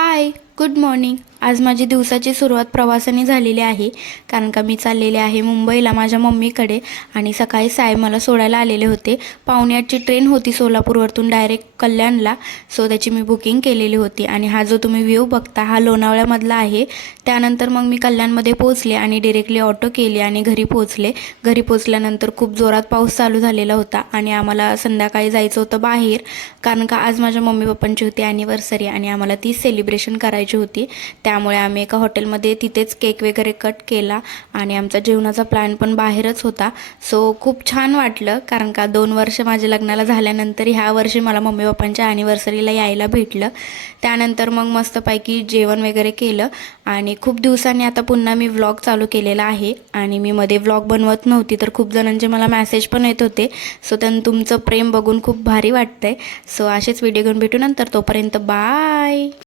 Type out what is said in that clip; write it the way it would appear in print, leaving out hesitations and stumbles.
हाय, good morning. आज माझी दिवसाची सुरुवात प्रवासाने झालेली आहे. कारण का मी चाललेले आहे मुंबईला माझ्या मम्मीकडे आणि सकाळी साहेब मला सोडायला आलेले होते. 7:45ची ट्रेन होती सोलापूरवरतून डायरेक्ट कल्याणला. सो त्याची मी बुकिंग केलेली होती आणि हा जो तुम्ही व्ह्यू बघता हा लोणावळ्यामधला आहे. त्यानंतर मग मी कल्याणमध्ये पोहोचले आणि डिरेक्टली ऑटो केली आणि घरी पोहोचले. घरी पोहोचल्यानंतर खूप जोरात पाऊस चालू झालेला होता आणि आम्हाला संध्याकाळी जायचं होतं बाहेर. कारण का आज माझ्या मम्मी पप्पांची होती ॲनिव्हर्सरी आणि आम्हाला ती सेलिब्रेशन करायची होती. त्यामुळे आम्ही एका हॉटेलमध्ये तिथेच केक वगैरे कट केला आणि आमचा जेवणाचा प्लॅन पण बाहेरच होता. सो खूप छान वाटलं कारण का 2 वर्ष माझ्या लग्नाला झाल्यानंतर ह्या वर्षी मला मम्मी पप्पांच्या ॲनिव्हर्सरीला यायला भेटलं. त्यानंतर मग मस्तपैकी जेवण वगैरे केलं आणि खूप दिवसांनी आता पुन्हा मी व्लॉग चालू केलेला आहे आणि मी मध्ये व्लॉग बनवत नव्हती तर खूप जणांचे मला मेसेज पण येत होते. सो तुमचं प्रेम बघून खूप भारी वाटतंय. सो असेच व्हिडिओ घेऊन भेटू नंतर. तोपर्यंत बाय.